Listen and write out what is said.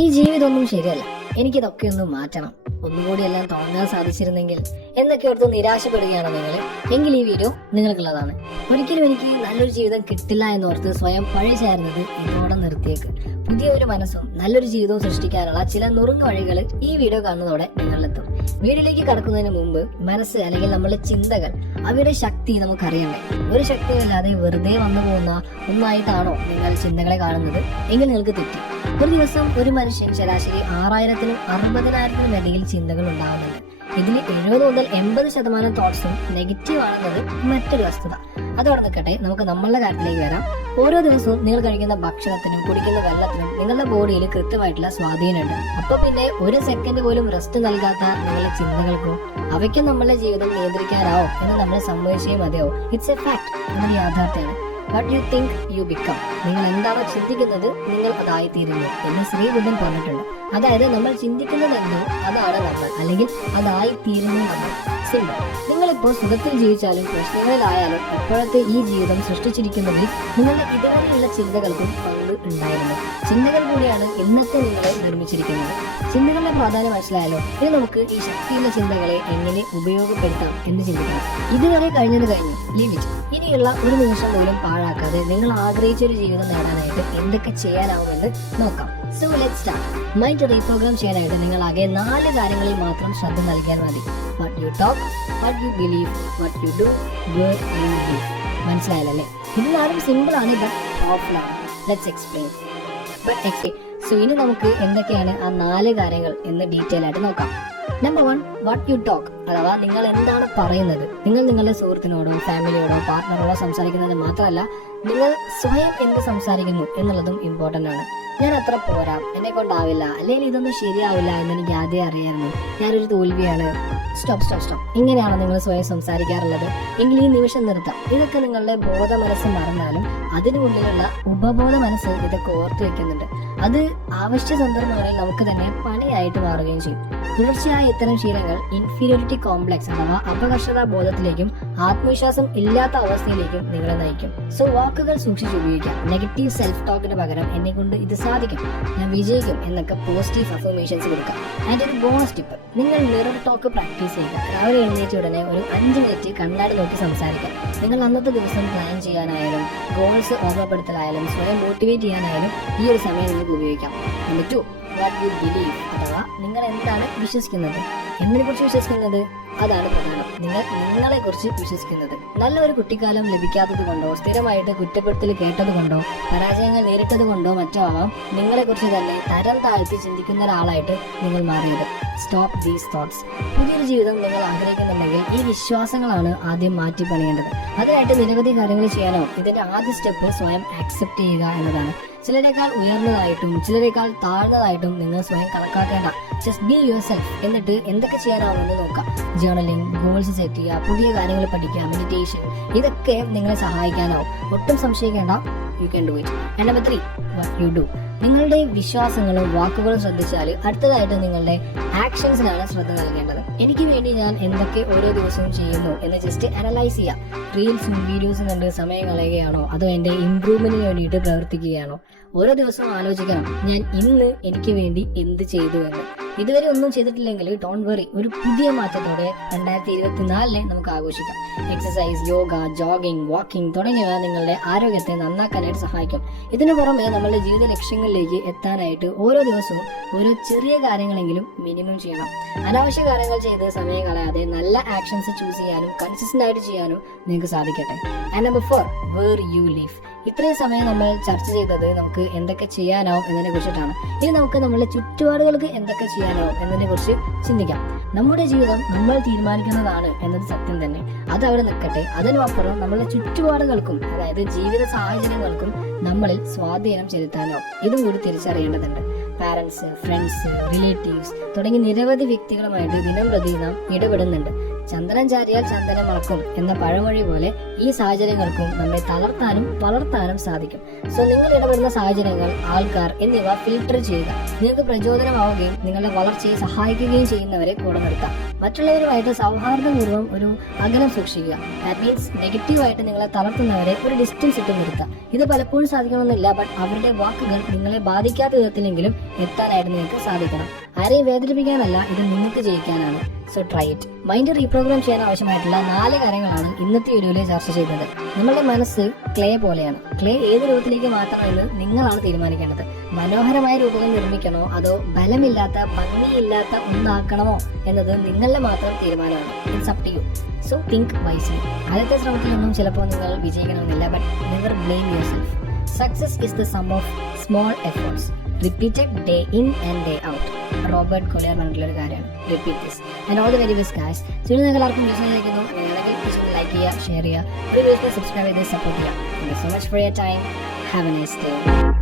ഈ ജീവിതമൊന്നും ശരിയല്ല, എനിക്കിതൊക്കെ ഒന്ന് മാറ്റണം, ഒന്നുകൂടി എല്ലാം തുടങ്ങാൻ സാധിച്ചിരുന്നെങ്കിൽ എന്നൊക്കെ ഓർത്ത് നിരാശപ്പെടുകയാണോ നിങ്ങൾ? എങ്കിൽ ഈ വീഡിയോ നിങ്ങൾക്കുള്ളതാണ്. ഒരിക്കലും എനിക്ക് നല്ലൊരു ജീവിതം കിട്ടില്ല എന്നോർത്ത് സ്വയം പഴി ചേർന്നത് ഇതോടെ നിർത്തിയേക്ക്. പുതിയ ഒരു മനസ്സും നല്ലൊരു ജീവിതവും സൃഷ്ടിക്കാനുള്ള ചില നുറുങ്ങ് വഴികൾ ഈ വീഡിയോ കാണുന്നതോടെ നിങ്ങളിലെത്തും. വീഡിയോയിലേക്ക് കടക്കുന്നതിന് മുമ്പ് മനസ്സ് അല്ലെങ്കിൽ നമ്മളുടെ ചിന്തകൾ, അവയുടെ ശക്തി നമുക്കറിയണ്ടേ? ഒരു ശക്തിയുമില്ലാതെ വെറുതെ വന്നു പോകുന്ന ഒന്നായിട്ടാണോ നിങ്ങൾ ചിന്തകളെ കാണുന്നത്? എങ്കിൽ നിങ്ങൾക്ക് തെറ്റി. ഒരു ദിവസം ഒരു മനുഷ്യൻ ശരാശരി 6000-നും 60,000-നും ഇടയിൽ ചിന്തകൾ ഉണ്ടാകുന്നുണ്ട്. ഇതിൽ 70 മുതൽ 80% തോട്ട്സും നെഗറ്റീവ് ആണെന്നത് മറ്റൊരു വസ്തുത. അതോടെ നിൽക്കട്ടെ, നമുക്ക് നമ്മളുടെ കാര്യത്തിലേക്ക് വരാം. ഓരോ ദിവസവും നിങ്ങൾ കഴിക്കുന്ന ഭക്ഷണത്തിനും കുടിക്കുന്ന വെള്ളത്തിനും നിങ്ങളുടെ ബോഡിയിൽ കൃത്യമായിട്ടുള്ള സ്വാധീനമുണ്ട്. അപ്പൊ പിന്നെ ഒരു സെക്കൻഡ് പോലും റെസ്റ്റ് നൽകാത്ത നിങ്ങളുടെ ചിന്തകൾക്കോ അവയ്ക്കും നമ്മളുടെ ജീവിതം നിയന്ത്രിക്കാനാവോ എന്ന് നമ്മൾ സമ്മതിച്ചേ മതിയോ? ഇറ്റ്സ് എ ഫാക്ട്, എന്നൊരു യാഥാർത്ഥ്യമാണ്. What you think you become. നിങ്ങൾ എന്താണോ ചിന്തിക്കുന്നത് നിങ്ങൾ അതായിത്തീരുന്നു എന്ന് ശ്രീബുദ്ധൻ പറഞ്ഞിട്ടുണ്ട്. അതായത് നമ്മൾ ചിന്തിക്കുന്നത് എന്തോ അതാണ് നമ്മൾ, അല്ലെങ്കിൽ അതായിത്തീരുന്നു നമ്മൾ. സിമ്പിൾ. നിങ്ങളിപ്പോൾ സുഖത്തിൽ ജീവിച്ചാലും പ്രശ്നങ്ങളിലായാലും ഇപ്പോഴത്തെ ഈ ജീവിതം സൃഷ്ടിച്ചിരിക്കുന്നതിൽ നിങ്ങളുടെ ഇതുവരെയുള്ള ചിന്തകൾക്കും പങ്ക് ഉണ്ടായിരുന്നു. ചിന്തകൾ കൂടിയാണ് ഇന്നത്തെ നിങ്ങളെ നിർമ്മിച്ചിരിക്കുന്നത്. ചിന്തകളുടെ പ്രാധാന്യം മനസ്സിലായാലോ? ഇനി നമുക്ക് ഈ ശക്തിയുള്ള ചിന്തകളെ എങ്ങനെ ഉപയോഗപ്പെടുത്താം എന്ന് ചിന്തിക്കണം. ഇതുവരെ കഴിഞ്ഞത് കഴിഞ്ഞു, ലീവ് ഇറ്റ്. ഇനിയുള്ള ഒരു നിമിഷം പോലും പാഴാക്കാതെ നിങ്ങൾ ആഗ്രഹിച്ച ഒരു ജീവിതം നേടാനായിട്ട് എന്തൊക്കെ ചെയ്യാനാവുമെന്ന് നോക്കാം. So let's start. Mind reprogram ചെയ്യാനായിട്ട് നിങ്ങൾ ആകെ 4 കാര്യങ്ങളിൽ മാത്രം ശ്രദ്ധ നൽകിയാൽ മതി. What you talk, what you believe, what you do, where you leave. മനസ്സിലായല്ലേ? ഇതിലാരും സിമ്പിൾ ആണ്, ബട്ട് പവർഫുൾ ആണ്. Let's explain. സോ ഇനി നമുക്ക് എന്തൊക്കെയാണ് ആ 4 കാര്യങ്ങൾ എന്ന് ഡീറ്റെയിൽ ആയിട്ട് നോക്കാം. നമ്പർ 1, വാട്ട് യു ടോക്ക്, അഥവാ നിങ്ങൾ എന്താണ് പറയുന്നത്. നിങ്ങൾ നിങ്ങളുടെ സുഹൃത്തിനോടോ ഫാമിലിയോടോ പാർട്ട്ണറോടോ സംസാരിക്കുന്നത് മാത്രമല്ല, നിങ്ങൾ സ്വയം എന്ത് സംസാരിക്കുന്നു എന്നുള്ളതും ഇമ്പോർട്ടൻ്റ് ആണ്. ഞാൻ അത്ര പോരാ, എന്നെ കൊണ്ടാവില്ല, അല്ലെങ്കിൽ ഇതൊന്നും ശരിയാവില്ല എന്നെനിക്ക് ആദ്യം അറിയായിരുന്നു, ഞാനൊരു തോൽവിയാണ്. സ്റ്റോപ്പ്. ഇങ്ങനെയാണോ നിങ്ങൾ സ്വയം സംസാരിക്കാറുള്ളത്? എങ്കിൽ ഈ നിമിഷം നിർത്താം. ഇതൊക്കെ നിങ്ങളുടെ ബോധ മനസ്സ് മറന്നാലും അതിനു മുന്നിലുള്ള ഉപബോധ മനസ്സ് ഇതൊക്കെ ഓർത്തു വെക്കുന്നുണ്ട്. അത് ആവശ്യ സന്ദർഭങ്ങളിൽ നമുക്ക് തന്നെ പണിയായിട്ട് മാറുകയും ചെയ്യും. തുടർച്ചയായ ഇത്തരം ശീലങ്ങൾ ഇൻഫീരിയോറിറ്റി കോംപ്ലക്സ് അഥവാ അപകർഷതാ ബോധത്തിലേക്കും ആത്മവിശ്വാസം ഇല്ലാത്ത അവസ്ഥയിലേക്കും നിങ്ങളെ നയിക്കും. സോ വാക്കുകൾ സൂക്ഷിച്ച് ഉപയോഗിക്കാം. നെഗറ്റീവ് സെൽഫ് ടോക്കിന് പകരം എന്നെ കൊണ്ട് ഇത് സാധിക്കും, ഞാൻ വിജയിക്കും എന്നൊക്കെ പോസിറ്റീവ് അഫർമേഷൻസ് കൊടുക്കാം. അതിന്റെ ഒരു ബോണസ് ടിപ്പ്, നിങ്ങൾ മിറർ ടോക്ക് പ്രാക്ടീസ് ചെയ്യുക. രാവിലെ എഴുന്നേറ്റ ഉടനെ ഒരു 5 മിനിറ്റ് കണ്ണാടി നോക്കി സംസാരിക്കാം. നിങ്ങൾ അന്നത്തെ ദിവസം പ്ലാൻ ചെയ്യാനായാലും ഗോൾസ് ഓർമ്മപ്പെടുത്തലായാലും സ്വയം മോട്ടിവേറ്റ് ചെയ്യാനായാലും ഈ ഒരു സമയം നിങ്ങൾക്ക് ഉപയോഗിക്കാം. നമ്പർ 2, വാട്ട് യു ബിലീവ്, അഥവാ നിങ്ങൾ എന്താണ് വിശ്വസിക്കുന്നത്. എന്തിനെ കുറിച്ച് വിശ്വസിക്കുന്നത്? അതാണ് പ്രധാനം. നിങ്ങൾ നിങ്ങളെ കുറിച്ച് വിശ്വസിക്കുന്നത്. നല്ലൊരു കുട്ടിക്കാലം ലഭിക്കാത്തത് കൊണ്ടോ സ്ഥിരമായിട്ട് കുറ്റപ്പെടുത്തൽ കേട്ടത് കൊണ്ടോ പരാജയങ്ങൾ നേരിട്ടത് കൊണ്ടോ മറ്റോ ആവാം നിങ്ങളെ കുറിച്ച് തന്നെ തരം താഴ്ത്തി ചിന്തിക്കുന്ന ഒരാളായിട്ട് നിങ്ങൾ മാറിയത്. Stop these thoughts. പുതിയൊരു ജീവിതം നിങ്ങൾ ആഗ്രഹിക്കുന്നുണ്ടെങ്കിൽ ഈ വിശ്വാസങ്ങളാണ് ആദ്യം മാറ്റി പണിയേണ്ടത്. അതിനായിട്ട് നിരവധി കാര്യങ്ങൾ ചെയ്യാനോ ഇതിന്റെ ആദ്യ സ്റ്റെപ്പ് സ്വയം ആക്സെപ്റ്റ് ചെയ്യുക എന്നതാണ്. ചിലരേക്കാൾ ഉയർന്നതായിട്ടും ചിലരേക്കാൾ താഴ്ന്നതായിട്ടും നിങ്ങൾ സ്വയം കണക്കാക്കേണ്ട. Just be your self. എന്നിട്ട് എന്തൊക്കെ ചെയ്യാനാവുമെന്ന് നോക്കാം. ജേർണലിംഗ്, ഗോൾസ് സെറ്റ് ചെയ്യുക, പുതിയ കാര്യങ്ങൾ പഠിക്കുക, മെഡിറ്റേഷൻ, ഇതൊക്കെ നിങ്ങളെ സഹായിക്കാനാവും. ഒട്ടും സംശയിക്കേണ്ട, you can do it. And number 3, what you do. നിങ്ങളുടെ വിശ്വാസങ്ങളും വാക്കുകളും ശ്രദ്ധിച്ചാൽ അടുത്തതായിട്ട് നിങ്ങളുടെ ആക്ഷൻസിനാണ് ശ്രദ്ധ നൽകേണ്ടത്. എനിക്ക് വേണ്ടി ഞാൻ എന്തൊക്കെ ഓരോ ദിവസവും ചെയ്യുന്നു എന്ന് ജസ്റ്റ് അനലൈസ് ചെയ്യാം. റീൽസും വീഡിയോസും കണ്ട് സമയം കളയുകയാണോ അതോ എൻ്റെ ഇംപ്രൂവ്മെന്റിന് വേണ്ടിയിട്ട് പ്രവർത്തിക്കുകയാണോ? ഓരോ ദിവസവും ആലോചിക്കണം, ഞാൻ ഇന്ന് എനിക്ക് വേണ്ടി എന്ത് ചെയ്തു എന്ന്. ഇതുവരെ ഒന്നും ചെയ്തിട്ടില്ലെങ്കിൽ ഡോണ്ട് വറി, ഒരു പുതിയ മാറ്റത്തോടെ 2024 നമുക്ക് ആഘോഷിക്കാം. എക്സസൈസ്, യോഗ, ജോഗിങ്, വാക്കിംഗ് തുടങ്ങിയവ നിങ്ങളുടെ ആരോഗ്യത്തെ നന്നാക്കാനായിട്ട് സഹായിക്കും. ഇതിനു പുറമെ നമ്മളുടെ ജീവിത ലക്ഷ്യങ്ങളിലേക്ക് എത്താനായിട്ട് ഓരോ ദിവസവും ഓരോ ചെറിയ കാര്യങ്ങളെങ്കിലും മിനിമം ചെയ്യണം. അനാവശ്യ കാര്യങ്ങൾ ചെയ്ത് സമയം കളയാതെ നല്ല ആക്ഷൻസ് ചൂസ് ചെയ്യാനും കൺസിസ്റ്റന്റ് ആയിട്ട് ചെയ്യാനും നിങ്ങൾക്ക് സാധിക്കട്ടെ. And number 4, where you leave. ഇത്രയും സമയം നമ്മൾ ചർച്ച ചെയ്തത് നമുക്ക് എന്തൊക്കെ ചെയ്യാനാവും എന്നതിനെ കുറിച്ചിട്ടാണ്. ഇനി നമുക്ക് നമ്മളുടെ ചുറ്റുപാടുകൾക്ക് എന്തൊക്കെ ചെയ്യാനാവും എന്നതിനെ കുറിച്ച് ചിന്തിക്കാം. നമ്മുടെ ജീവിതം നമ്മൾ തീരുമാനിക്കുന്നതാണ് എന്നത് സത്യം തന്നെ, അത് അവിടെ നിൽക്കട്ടെ. അതിനുമപ്പുറം നമ്മളുടെ ചുറ്റുപാടുകൾക്കും അതായത് ജീവിത സാഹചര്യങ്ങൾക്കും നമ്മളിൽ സ്വാധീനം ചെലുത്താനാവും. ഇതും കൂടി തിരിച്ചറിയേണ്ടതുണ്ട്. പാരന്റ്സ്, ഫ്രണ്ട്സ്, റിലേറ്റീവ്സ് തുടങ്ങി നിരവധി വ്യക്തികളുമായിട്ട് ദിനം പ്രതി നാം ഇടപെടുന്നുണ്ട്. ചന്ദനം ചാരിയാൽ ചന്ദനം മണക്കും എന്ന പഴമൊഴി പോലെ ഈ സാഹചര്യങ്ങൾക്കും നമ്മെ തളർത്താനും വളർത്താനും സാധിക്കും. സോ നിങ്ങൾ ഇടപെടുന്ന സാഹചര്യങ്ങൾ, ആൾക്കാർ എന്നിവ ഫിൽട്ടർ ചെയ്യുക. നിങ്ങൾക്ക് പ്രചോദനമാവുകയും നിങ്ങളുടെ വളർച്ചയെ സഹായിക്കുകയും ചെയ്യുന്നവരെ കൂടെ നിർത്താം. മറ്റുള്ളവരുമായിട്ട് സൗഹാർദ്ദപൂർവ്വം ഒരു അകലം സൂക്ഷിക്കുക. ദാറ്റ് മീൻസ് നെഗറ്റീവായിട്ട് നിങ്ങളെ തളർത്തുന്നവരെ ഒരു ഡിസ്റ്റൻസ് ഇട്ട് നിർത്തുക. ഇത് പലപ്പോഴും സാധിക്കണമെന്നില്ല, ബട്ട് അവരുടെ വാക്കുകൾ നിങ്ങളെ ബാധിക്കാത്ത വിധത്തിലെങ്കിലും എത്താനായിട്ട് നിങ്ങൾക്ക് സാധിക്കണം. ആരെയും വേദനിപ്പിക്കാനല്ല, ഇത് നിങ്ങൾക്ക് ജയിക്കാനാണ്. So try it. Mind reprogram ചെയ്യാൻ ആവശ്യമായിട്ടുള്ള 4 കാര്യങ്ങളാണ് ഇന്നത്തെ വീഡിയോയിൽ ചർച്ച ചെയ്തത്. നമ്മുടെ മനസ്സ് ക്ലേ പോലെയാണ്. ക്ലേ ഏത് രൂപത്തിലേക്ക് മാറ്റണമെന്ന് നിങ്ങളാണ് തീരുമാനിക്കേണ്ടത്. മനോഹരമായ രൂപങ്ങൾ നിർമ്മിക്കണോ അതോ ബലമില്ലാത്ത ഭംഗിയില്ലാത്ത ഒന്നാക്കണമോ എന്നത് നിങ്ങളുടെ മാത്രം തീരുമാനമാണ്. It's up to you. So think wisely. ആദ്യത്തെ ശ്രമത്തിലൊന്നും ചിലപ്പോൾ നിങ്ങൾ വിജയിക്കണമെന്നില്ല, but never blame yourself. Success is the sum of small efforts repeated day in and day out. Robert Collier പറഞ്ഞിട്ടുള്ള ഒരു കാര്യമാണ്. Repeat this and all the very best guys. നിങ്ങൾ എല്ലാവർക്കും വിശ്വസിക്കുന്നു. നിങ്ങളെങ്കിൽ ലൈക്ക് ചെയ്യുക, ഷെയർ ചെയ്യുക, ഒരു വീഡിയോ സബ്സ്ക്രൈബ് ചെയ്ത് സപ്പോർട്ട് ചെയ്യുക. Thank you so much for your time. Have A nice day.